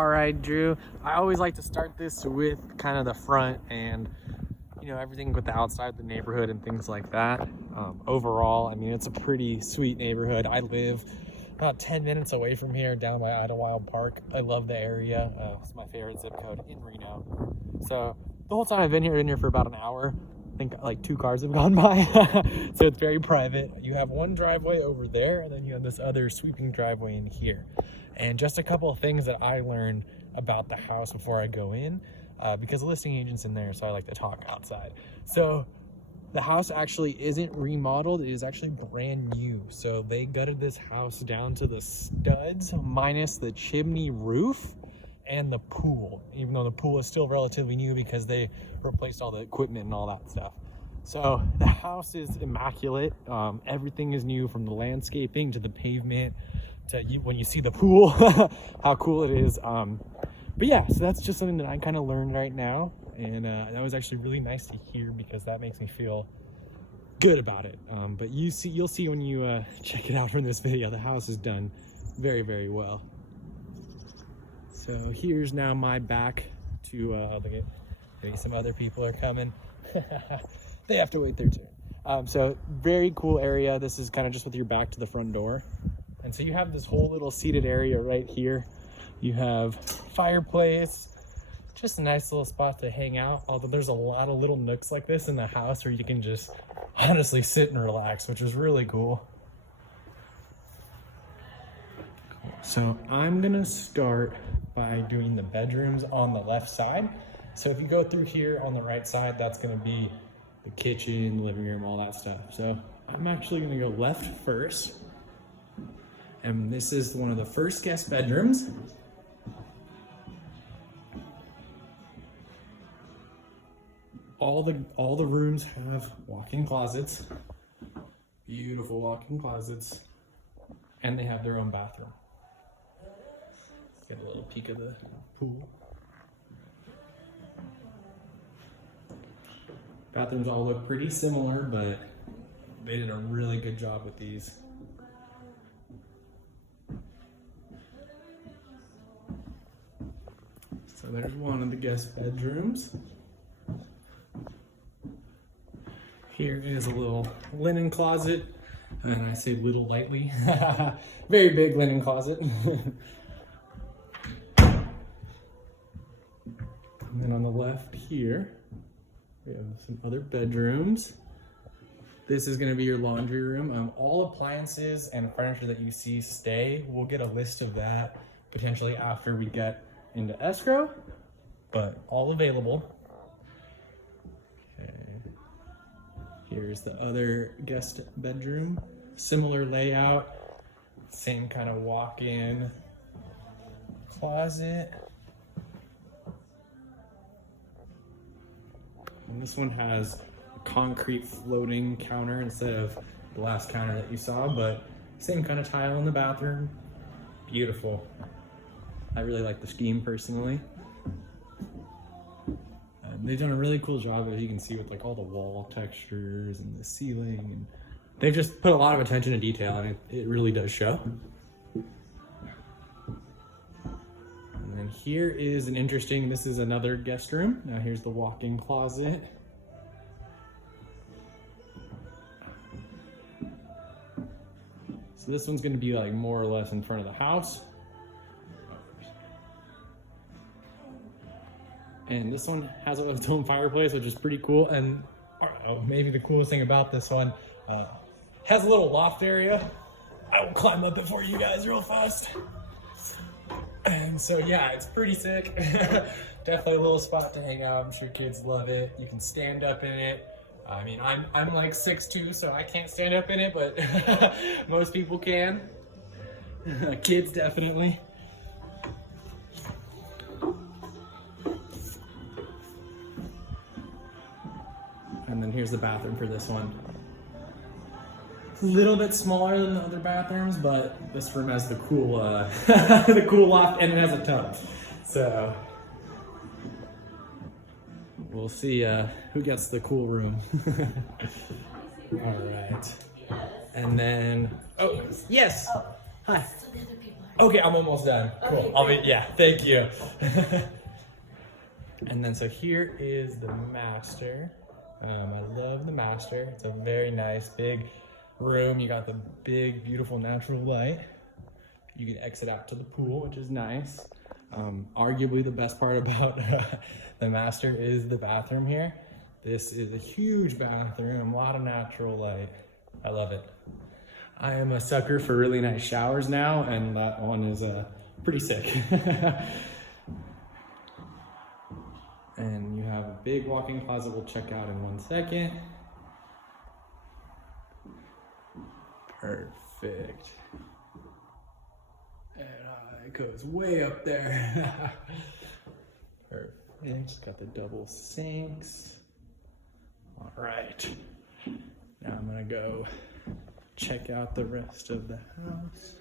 All right, Drew, I always like to start this with kind of the front and, you know, everything with the outside, the neighborhood and things like that. Overall, I mean, it's a pretty sweet neighborhood. I live about 10 minutes away from here down by Idlewild Park. I love the area. It's my favorite zip code in Reno. So the whole time I've been here for about an hour. I think like 2 cars have gone by. So it's very private. You have one driveway over there, and then you have this other sweeping driveway in here. And just a couple of things that I learned about the house before I go in, because the listing agent's in there, so I like to talk outside. So the house actually isn't remodeled, it is actually brand new. So they gutted this house down to the studs minus the chimney roof and the pool, even though the pool is still relatively new because they replaced all the equipment and all that stuff. So the house is immaculate. Everything is new, from the landscaping to the pavement to when you see the pool, how cool it is. But yeah, so that's just something that I kind of learned right now, and that was actually really nice to hear because that makes me feel good about it. But you'll see when you check it out from this video, the house is done very, very well. So here's now my back to look at, maybe some other people are coming. They have to wait their turn. So very cool area. This is kind of just with your back to the front door. And so you have this whole little seated area right here. You have fireplace, just a nice little spot to hang out. Although there's a lot of little nooks like this in the house where you can just honestly sit and relax, which is really cool. So I'm gonna start by doing the bedrooms on the left side. So if you go through here on the right side, that's gonna be the kitchen, the living room, all that stuff. So I'm actually gonna go left first. And this is one of the first guest bedrooms. All the rooms have walk-in closets. Beautiful walk-in closets. And they have their own bathroom. Get a little peek of the pool. Bathrooms all look pretty similar, but they did a really good job with these. So there's one of the guest bedrooms. Here is a little linen closet, and I say little lightly. Very big linen closet. And then on the left here, we have some other bedrooms. This is going to be your laundry room. All appliances and furniture that you see stay. We'll get a list of that potentially after we get into escrow, but all available. Okay. Here's the other guest bedroom. Similar layout, same kind of walk-in closet. And this one has a concrete floating counter instead of the last counter that you saw, but same kind of tile in the bathroom. Beautiful. I really like the scheme personally. They've done a really cool job, as you can see, with like all the wall textures and the ceiling, and they've just put a lot of attention to detail, and it really does show. And then here is an interesting, this is another guest room. Now here's the walk-in closet. So this one's going to be like more or less in front of the house. And this one has its own fireplace, which is pretty cool. And maybe the coolest thing about this one, has a little loft area. I will climb up it for you guys real fast. And so yeah, it's pretty sick. Definitely a little spot to hang out. I'm sure kids love it. You can stand up in it. I mean, I'm like 6'2", so I can't stand up in it, but most people can. Kids definitely. And then here's the bathroom for this one. It's a little bit smaller than the other bathrooms, but this room has the cool, the cool loft, and it has a tub. So we'll see who gets the cool room. All right. And then, oh, yes. Hi. Okay, I'm almost done. Cool. Okay, I'll be, yeah, thank you. And then so here is the master. I love the master. It's a very nice big room. You got the big, beautiful natural light. You can exit out to the pool, which is nice. Arguably the best part about the master is the bathroom here. This is a huge bathroom, a lot of natural light. I love it. I am a sucker for really nice showers now, and that one is pretty sick. And you have a big walk-in closet we'll check out in 1 second. Perfect. And it goes way up there. Perfect. Got the double sinks. All right. Now I'm gonna go check out the rest of the house.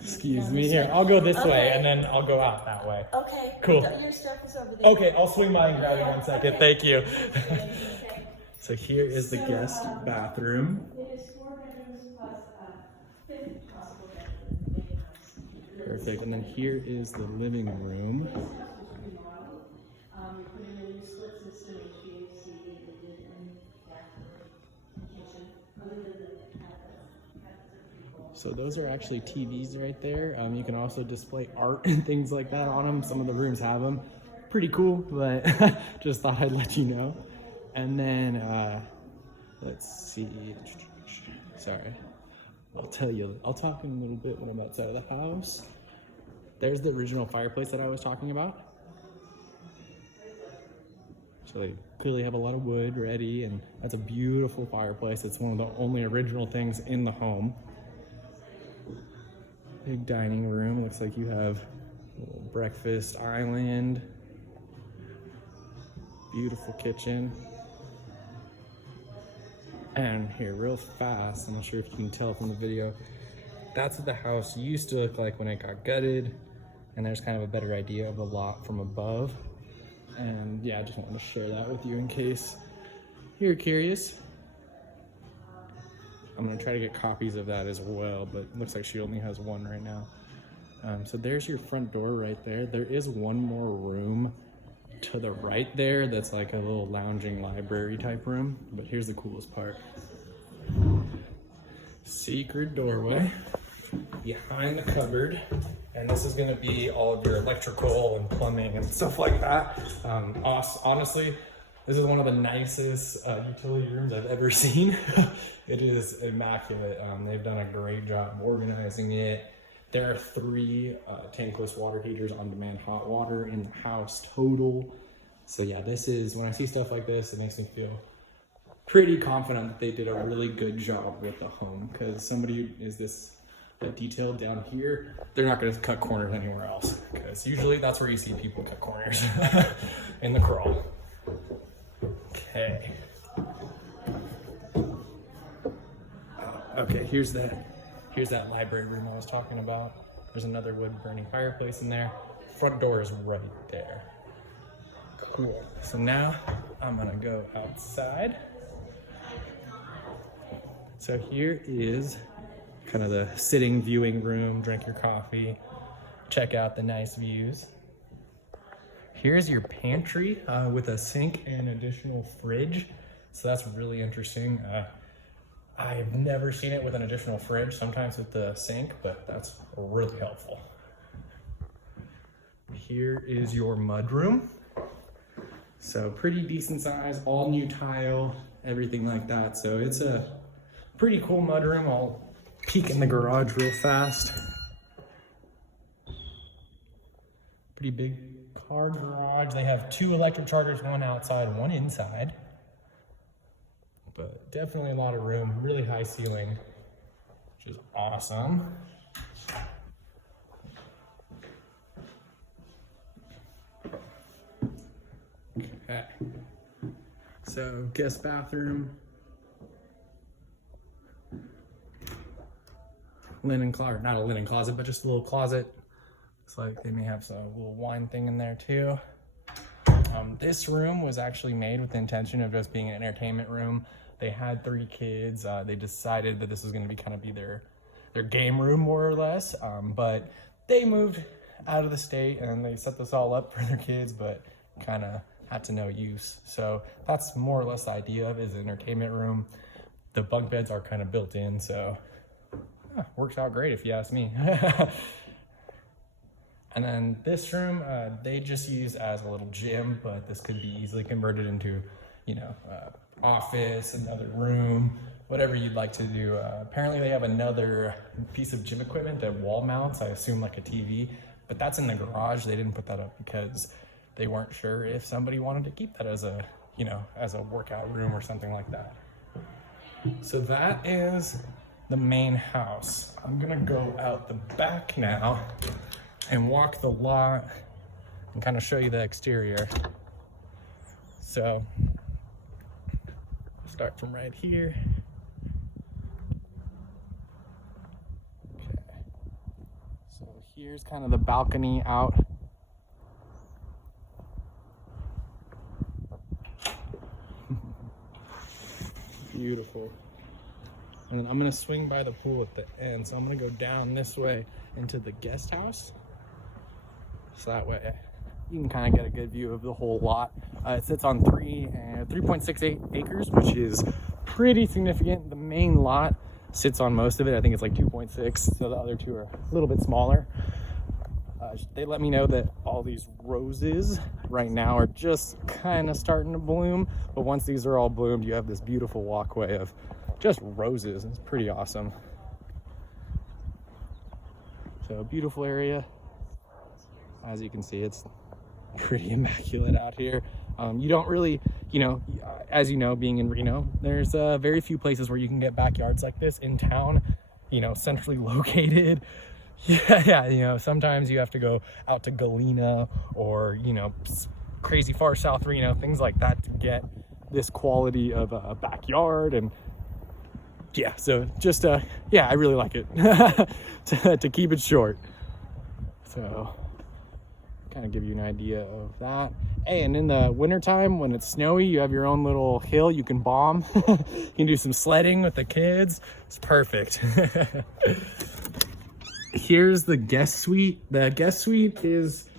Excuse me, here, I'll go this way and then I'll go out that way. Okay. Cool. Your stuff is over there. Okay, I'll swing by and grab it in 1 second. Okay. Thank you. Okay. So here is the guest bathroom. It is 4 bedrooms plus 5 possible bedrooms. Perfect. And then here is the living room. We put in a new split system, HVAC, and kitchen. Other than the So those are actually TVs right there. You can also display art and things like that on them. Some of the rooms have them. Pretty cool, but just thought I'd let you know. And then, let's see. Sorry. I'll talk in a little bit when I'm outside of the house. There's the original fireplace that I was talking about. So they clearly have a lot of wood ready, and that's a beautiful fireplace. It's one of the only original things in the home. Big dining room. Looks like you have a little breakfast island. Beautiful kitchen. And here, real fast, I'm not sure if you can tell from the video, that's what the house used to look like when it got gutted. And there's kind of a better idea of the lot from above. And yeah, I just wanted to share that with you in case you're curious. I'm gonna try to get copies of that as well, but it looks like she only has one right now. So there's your front door right there. There is one more room to the right there that's like a little lounging library type room, but here's the coolest part. Secret doorway behind the cupboard, and this is gonna be all of your electrical and plumbing and stuff like that. Honestly, this is one of the nicest utility rooms I've ever seen. It is immaculate. They've done a great job organizing it. There are 3 tankless water heaters, on-demand hot water in the house total. So yeah, this is, when I see stuff like this, it makes me feel pretty confident that they did a really good job with the home, because somebody is this detailed down here, they're not gonna cut corners anywhere else, because usually that's where you see people cut corners, in the crawl. Okay. Okay, here's that library room I was talking about. There's another wood burning fireplace in there. Front door is right there. Cool. So now I'm gonna go outside. So here is kind of the sitting viewing room, drink your coffee, check out the nice views. Here's your pantry with a sink and additional fridge. So that's really interesting. I've never seen it with an additional fridge, sometimes with the sink, but that's really helpful. Here is your mudroom. So pretty decent size, all new tile, everything like that. So it's a pretty cool mudroom. I'll peek in the garage real fast. Pretty big car garage. They have 2 electric chargers, one outside, one inside. But definitely a lot of room, really high ceiling, which is awesome. Okay. So guest bathroom. Linen closet, not a linen closet, but just a little closet. Looks like they may have some little wine thing in there too. This room was actually made with the intention of just being an entertainment room. They had 3 kids. They decided that this was going to be their game room, more or less. But they moved out of the state and they set this all up for their kids, but kind of had to no use. So that's more or less the idea of it, is an entertainment room. The bunk beds are kind of built in, so works out great if you ask me. And then this room, they just use as a little gym, but this could be easily converted into, office, another room, whatever you'd like to do. Apparently they have another piece of gym equipment that wall mounts, I assume like a TV, but that's in the garage. They didn't put that up because they weren't sure if somebody wanted to keep that as a, as a workout room or something like that. So that is the main house. I'm gonna go out the back now and walk the lot and kind of show you the exterior. So start from right here. Okay. So here's kind of the balcony out. Beautiful. And then I'm gonna swing by the pool at the end. So I'm gonna go down this way into the guest house. So that way you can kind of get a good view of the whole lot. It sits on 3.68 acres, which is pretty significant. The main lot sits on most of it. I think it's like 2.6, so the other 2 are a little bit smaller. They let me know that all these roses right now are just kind of starting to bloom, but once these are all bloomed, you have this beautiful walkway of just roses. It's pretty awesome. So beautiful area. As you can see, it's pretty immaculate out here. You don't really, as you know, being in Reno, there's very few places where you can get backyards like this in town, centrally located. Yeah, sometimes you have to go out to Galena or, crazy far south Reno, things like that to get this quality of a backyard. And yeah, so just, I really like it to keep it short. So kind of give you an idea of that. Hey, and in the wintertime when it's snowy, you have your own little hill you can bomb. You can do some sledding with the kids. It's perfect. Here's the guest suite. The guest suite is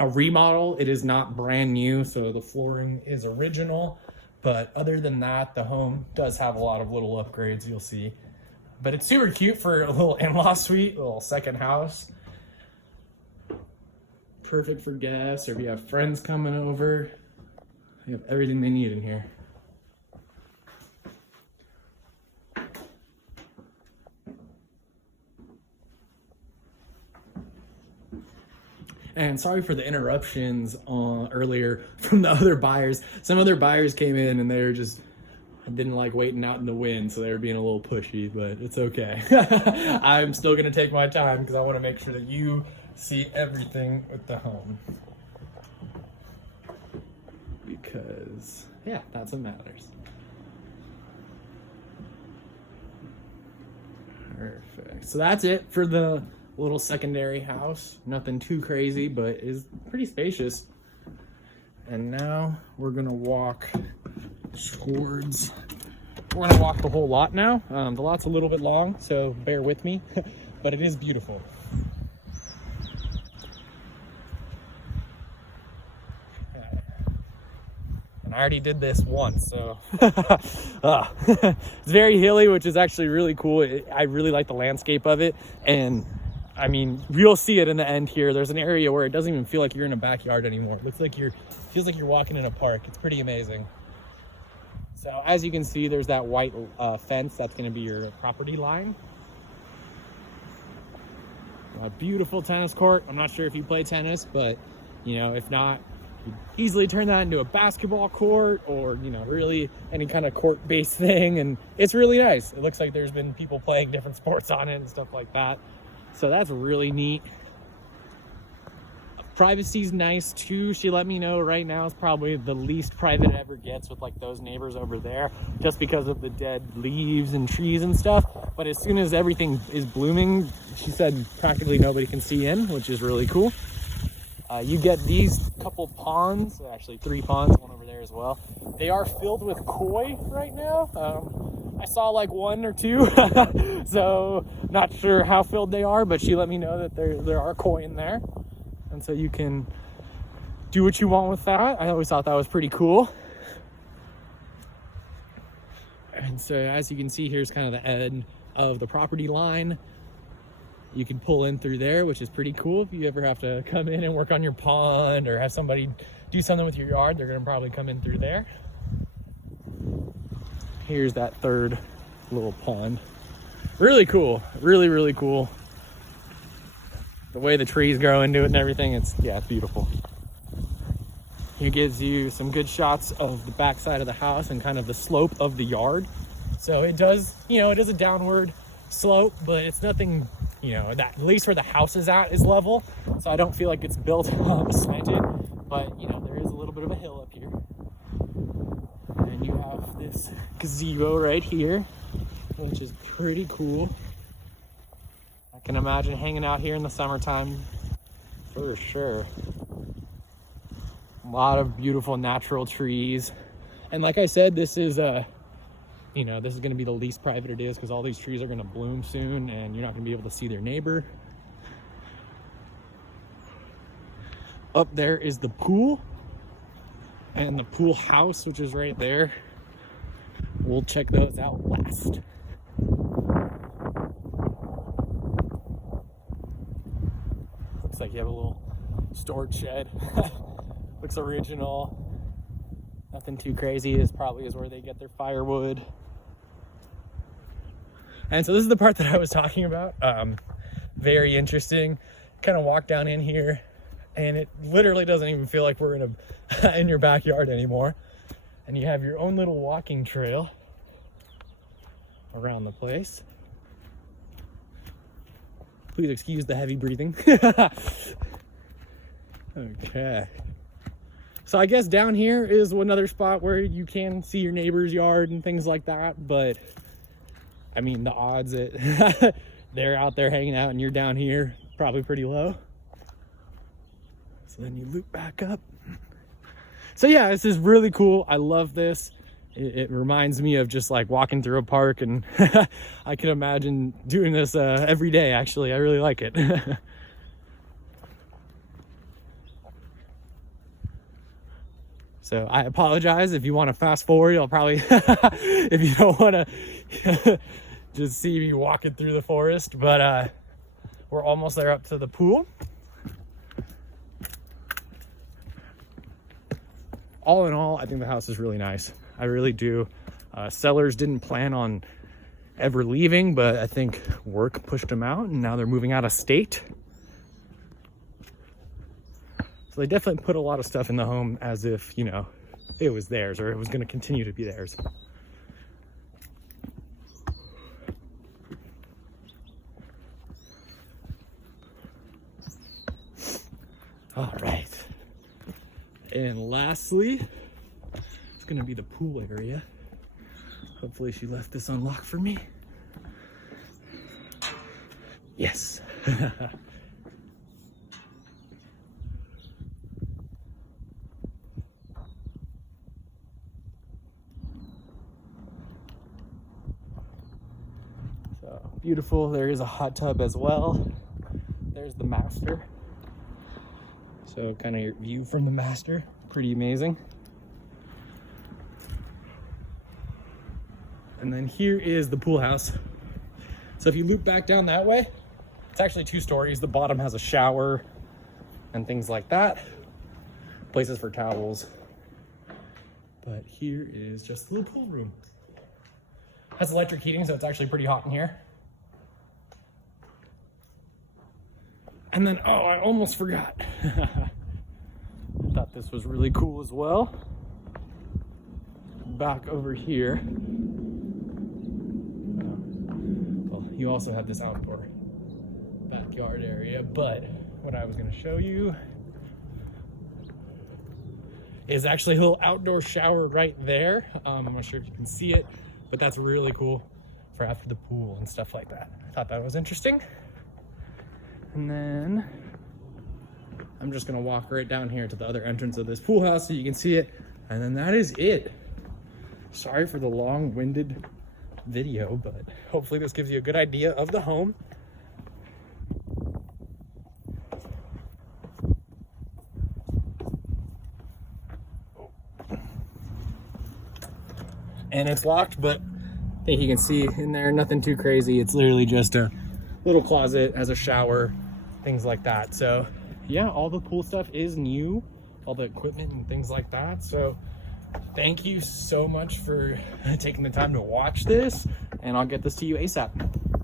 a remodel. It is not brand new, so the flooring is original. But other than that, the home does have a lot of little upgrades, you'll see. But it's super cute for a little in-law suite, a little second house. Perfect for guests, or if you have friends coming over. You have everything they need in here. And sorry for the interruptions earlier from the other buyers. Some other buyers came in and they were just didn't like waiting out in the wind, so they were being a little pushy, but it's okay. I'm still gonna take my time because I want to make sure that you see everything with the home. Because, yeah, that's what matters. Perfect. So that's it for the little secondary house. Nothing too crazy, but is pretty spacious. And now we're gonna walk towards, we're gonna walk the whole lot now. The lot's a little bit long, so bear with me, but it is beautiful. Okay. And I already did this once, so it's very hilly, which is actually really cool. I really like the landscape of it, and I mean, you'll see it in the end here. There's an area where it doesn't even feel like you're in a backyard anymore. It looks like feels like you're walking in a park. It's pretty amazing. So as you can see, there's that white fence. That's going to be your property line. A beautiful tennis court. I'm not sure if you play tennis, but if not, you easily turn that into a basketball court or really any kind of court-based thing. And it's really nice. It looks like there's been people playing different sports on it and stuff like that. So that's really neat. Privacy's nice too. She let me know right now it's probably the least private it ever gets with like those neighbors over there, just because of the dead leaves and trees and stuff. But as soon as everything is blooming, she said practically nobody can see in, which is really cool. You get these couple ponds, actually 3 ponds, one over there as well. They are filled with koi right now. I saw like 1 or 2, so not sure how filled they are, but she let me know that there are koi in there. And so you can do what you want with that. I always thought that was pretty cool. And so as you can see, here's kind of the end of the property line. You can pull in through there, which is pretty cool. If you ever have to come in and work on your pond or have somebody do something with your yard, they're gonna probably come in through there. Here's that 3rd little pond. Really cool, really, really cool. The way the trees grow into it and everything, it's beautiful. Here gives you some good shots of the back side of the house and kind of the slope of the yard. So it does, it is a downward slope, but it's nothing, that at least where the house is at is level. So I don't feel like it's built slanted, but there is a little bit of a hill up here. And you have this gazebo right here, which is pretty cool. I can imagine hanging out here in the summertime for sure. A lot of beautiful natural trees. And like I said, this is this is going to be the least private it is, because all these trees are going to bloom soon and you're not going to be able to see their neighbor. Up there is the pool and the pool house, which is right there. We'll check those out last. Looks like you have a little storage shed. Looks original. Nothing too crazy. This probably is where they get their firewood. And so this is the part that I was talking about. Very interesting. Kind of walk down in here and it literally doesn't even feel like we're in your backyard anymore. And you have your own little walking trail around the place. Please excuse the heavy breathing. Okay. So I guess down here is another spot where you can see your neighbor's yard and things like that. But I mean, the odds that they're out there hanging out and you're down here, probably pretty low. So then you loop back up. So yeah, this is really cool. I love this. It reminds me of just like walking through a park, and I can imagine doing this every day. Actually, I really like it. So I apologize if you want to fast forward. I'll probably, if you don't want to just see me walking through the forest, but we're almost there up to the pool. All in all, I think the house is really nice. I really do. Sellers didn't plan on ever leaving, but I think work pushed them out and now they're moving out of state. So they definitely put a lot of stuff in the home as if, it was theirs or it was going to continue to be theirs. All right. And lastly, it's going to be the pool area. Hopefully she left this unlocked for me. Yes. So beautiful. There is a hot tub as well. There's the master. So kind of your view from the master, pretty amazing. And then here is the pool house. So if you loop back down that way, it's actually 2 stories. The bottom has a shower and things like that. Places for towels. But here is just the little pool room. Has electric heating, so it's actually pretty hot in here. And then, oh, I almost forgot. I thought this was really cool as well. Back over here. Well, you also have this outdoor backyard area, but what I was going to show you is actually a little outdoor shower right there. I'm not sure if you can see it, but that's really cool for after the pool and stuff like that. I thought that was interesting. And then I'm just gonna walk right down here to the other entrance of this pool house so you can see it. And then that is it. Sorry for the long-winded video, but hopefully this gives you a good idea of the home. And it's locked, but I think you can see in there, nothing too crazy. It's literally just a little closet, has a shower, things like that. So yeah, all the pool stuff is new, all the equipment and things like that. So thank you so much for taking the time to watch this, and I'll get this to you ASAP.